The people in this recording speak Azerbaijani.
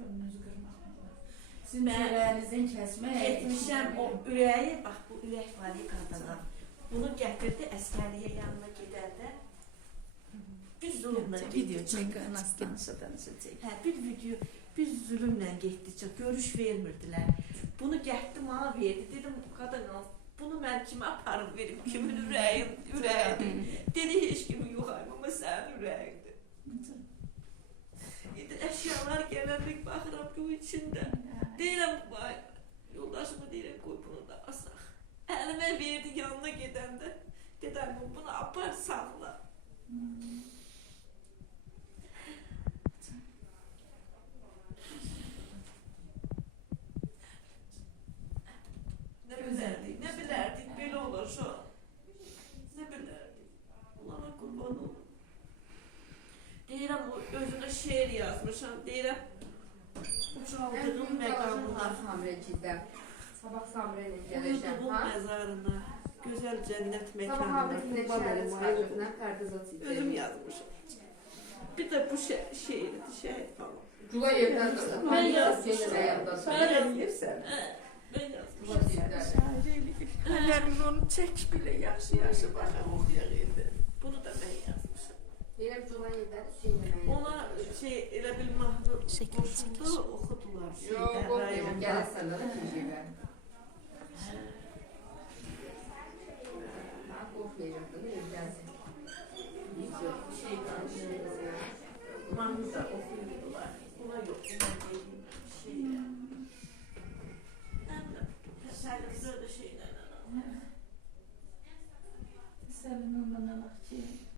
Gönlünüzü kırmak. Sizin ürəyinizdən kəsmək. Etmişəm o ürəyi, bax bu ürək var ya qadına. Bunu gətirdi əskəriyə yanına gedəndə. Bir zulümlə Video çək, danışa çək. Hə, bir video, bir zulümlə getdikcə görüş vermirdilər. Bunu getdi mənə verdi. Dedim qadına, bunu mən kimə aparıb verim? Kimin ürəyidir? Dedi heç kimi yox, amma sənin ürəyindir. Əşyalar gələnlik baxıram ki, o içində. Deyirəm, yoldaşımı deyirəm, qoy bunu da asaq. Əlimə verdi yanına gedəndə. Dedəm, bunu apar sağla. Ne bilərdik, belə olur şu an. Ne bilərdik, Allah'a kurban olur. Deyirəm, özünə şeir yazmışam, deyirəm, ucaldığım məqamına, Sabah Samre ilə gələcəm. uyuduğum məzarına, gözəl cənnət Sabah məkanına, Hamlet'in kurban şəhəri olum, çıxartına pərdəzat idi. özüm yazmışam. Bir də bu şeirdi, şəhid falan. Cula yerdən də. Ben yazmışam. Sen yazmışsan. Ben yazmışam. Əllərimin onu çək bilə, yaxşı baxa oxuyaq indi. Bunu da mən yazmışam. Deyirəm Cula yerdən Hüseyin Ona elə bil mahnı qoşuldu, oxudular. Yox, qoxuyum, gəlirsən də ikinci evə. Mən qoxuyacaqdım, evdənsin. Mahnı da oxuyurdular. Ona yox, ona deyim şeylə. Həm də təsəllimdə də şeylərlə. Sənin ondan alaq ki.